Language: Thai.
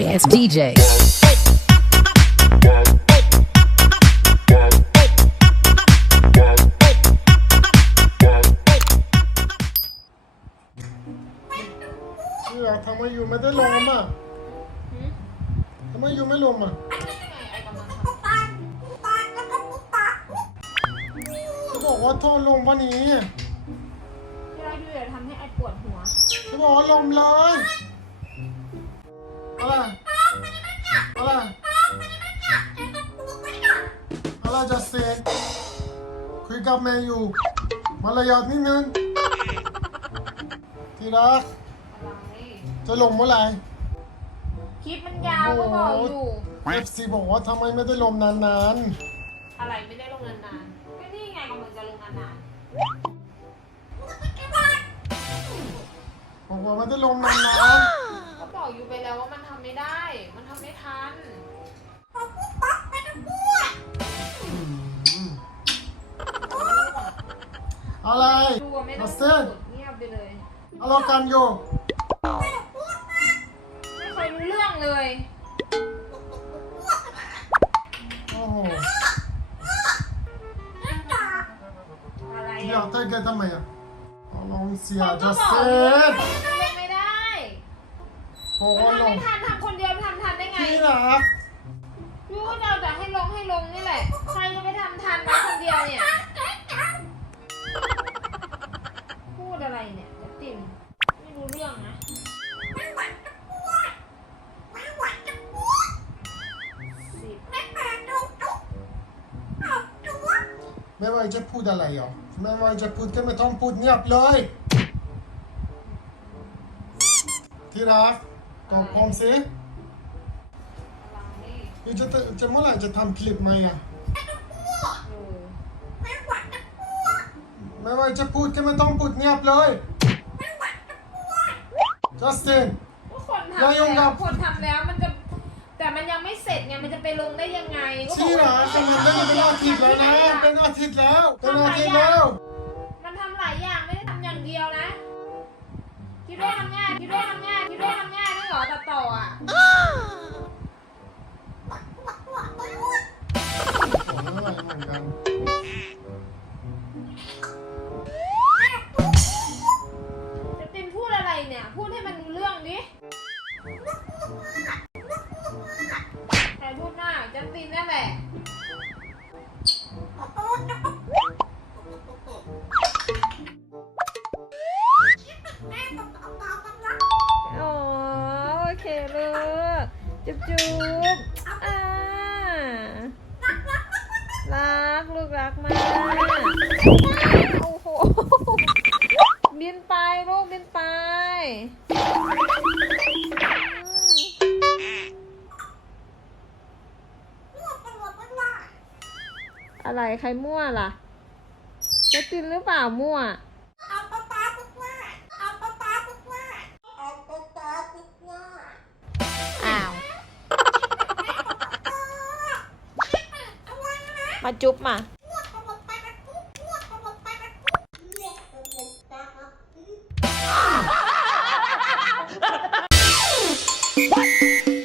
yes, DJ. ทำไมอยู่ไม่ได้ลงมาทำไมอยู่ไม่ลงมาจะบอกว่าทอลงวันนี้ที่เราอยู่จะทำให้ไอปวดหัวจะบอกลงเลย Hello, Justin. คุยกับแมนยูมารยาทนิดนึง ทีรัจะลงเมื่อไหร่คิปมันยาวอยู่เอบอกว่าทำไมไม่ได้ลงนานๆอะไรไม่ได้ลงนานๆก็นี่ไงกำลังจะลงนานๆบอกว่าไม่ได้ลงนานๆอกอยู่ไปแล้วว่ามันทำไม่ได้ มันทำไม่ทัน อะไรมาสเตอร์เงียบไปเลยอะไการอยู่ ไม่เคยรู้เรื่องเลย อะไร อยากเต้นกันทำไมอ่ะลองเสียจัสเตอร์ทำไมทำคนเดียวทำทันได้ไงที่เหรอยูเราจะให้ลงให้ลงนี่แหละ ใครจะไปทำทันมาคนเดียวเนี่ย พูดอะไรเนี่ยจิมไม่รู้เรื่องนะไม่ไหวจะพูดไ่ไจะพูดไม่หอะไรอ่ะไม่วหวจะพูดก็ไม่ต้องพูดเงียบเลย ที่รักกองพร้อมเสียูจะจะเมื่อไหร่จะทำคลิปไหมอ่ะไม่ไหวจะพูดก็ไม่ต้องพูดเงียบเลยไม่ไหวัดจัสตินนายยงกับคนทำแล้วมันจะแต่มันยังไม่เสร็จไงมันจะไปลงได้ยังไง ชี้หนาจะมันเป็นอาทิตย์แล้วนะเป็นอาทิตย์แล้วเป็นอาทิตย์แล้ว มันทำหลายอย่าง ไม่ได้ทำอย่างเดียวนะ คิดได้ทำงายคิดได้ทำงายคิดได้ทำงายคเลยจุ๊บจุ๊บอ่ารักลูกรักมากโอ้โหบินไปลูกบินไป อะไรใครมั่วล่ะ จะตินหรือเปล่ามั่วาจุ๊บมา What?